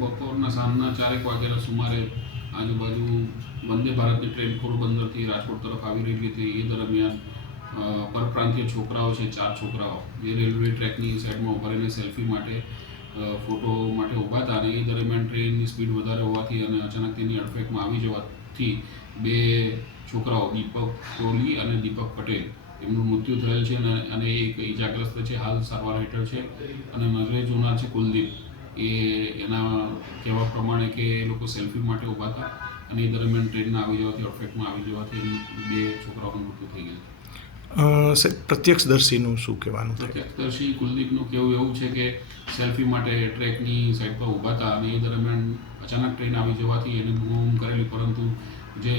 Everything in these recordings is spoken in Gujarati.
બપોરના સાંજના ચારેક વાગ્યાના સુમારે આજુબાજુ વંદે ભારતની ટ્રેન પોરબંદરથી રાજકોટ તરફ આવી રહેલી હતી. એ દરમિયાન પરપ્રાંતીય છોકરાઓ છે, ચાર છોકરાઓ. જે રેલવે ટ્રેકની સાઈડમાં ઊભા રહીને સેલ્ફી માટે ફોટો માટે ઊભા હતા અને એ દરમિયાન ટ્રેનની સ્પીડ વધારે હોવાથી અને અચાનક તેની અડફેકમાં આવી જવાથી બે છોકરાઓ, દીપક કોહલી અને દીપક પટેલ, એમનું મૃત્યુ થયેલ છે અને એક ઈજાગ્રસ્ત છે. હાલ સારવાર હેઠળ છે અને નજરે જોનાર છે કુલદીપ. એ એના કહેવા પ્રમાણે કે એ લોકો સેલ્ફી માટે ઊભા હતા અને એ દરમિયાન ટ્રેનના આવી જવાથી અડફેકમાં આવી જવાથી બે છોકરાઓનું મૃત્યુ થઈ ગયું પ્રત્યક્ષદર્શીનું શું કહેવાનું પ્રત્યક્ષદર્શી કુલદીપનું કહેવું એવું છે કે સેલ્ફી માટે ટ્રેકની સાઈડ પર ઊભા હતા અને એ દરમિયાન અચાનક ટ્રેન આવી જવાથી એને બૂમ કરેલી પરંતુ જે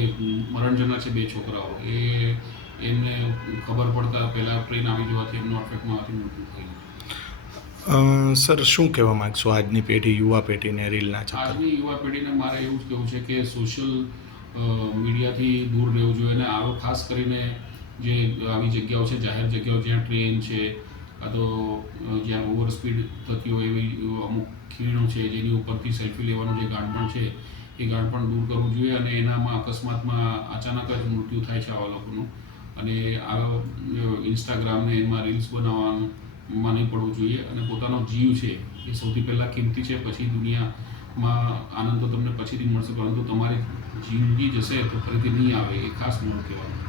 મરણજના છે બે છોકરાઓ એ એમને ખબર પડતા પહેલાં ટ્રેન આવી જવાથી એમનું અટફેકમાં આવતી મૃત્યુ થઈ ગયું. સર, શું કહેવા માગશો આજની પેઢી, યુવા પેઢીને રીલના ચક્કર? આજની યુવા પેઢીને મારે એવું જ કહેવું છે કે સોશિયલ મીડિયાથી દૂર રહેવું જોઈએ અને આવો ખાસ કરીને જે આવી જગ્યાઓ છે, જાહેર જગ્યાઓ જ્યાં ટ્રેન છે કાં તો જ્યાં ઓવર સ્પીડ થતી હોય એવી અમુક ખીણો છે, જેની ઉપરથી સેલ્ફી લેવાનું જે ગાંઠપણ છે, એ ગાંઠપણ દૂર કરવું જોઈએ અને એનામાં અકસ્માતમાં અચાનક જ મૃત્યુ થાય છે આવા લોકોનું. અને આ ઇન્સ્ટાગ્રામને એમાં રીલ્સ બનાવવાનું માં નહીં પડવું જોઈએ અને પોતાનો જીવ છે એ સૌથી પહેલાં કિંમતી છે, પછી દુનિયામાં આનંદ તો તમને પછીથી મળશે, પરંતુ તમારી જિંદગી જશે તો ફરીથી નહીં આવે એ ખાસ મોડું કહેવાનું.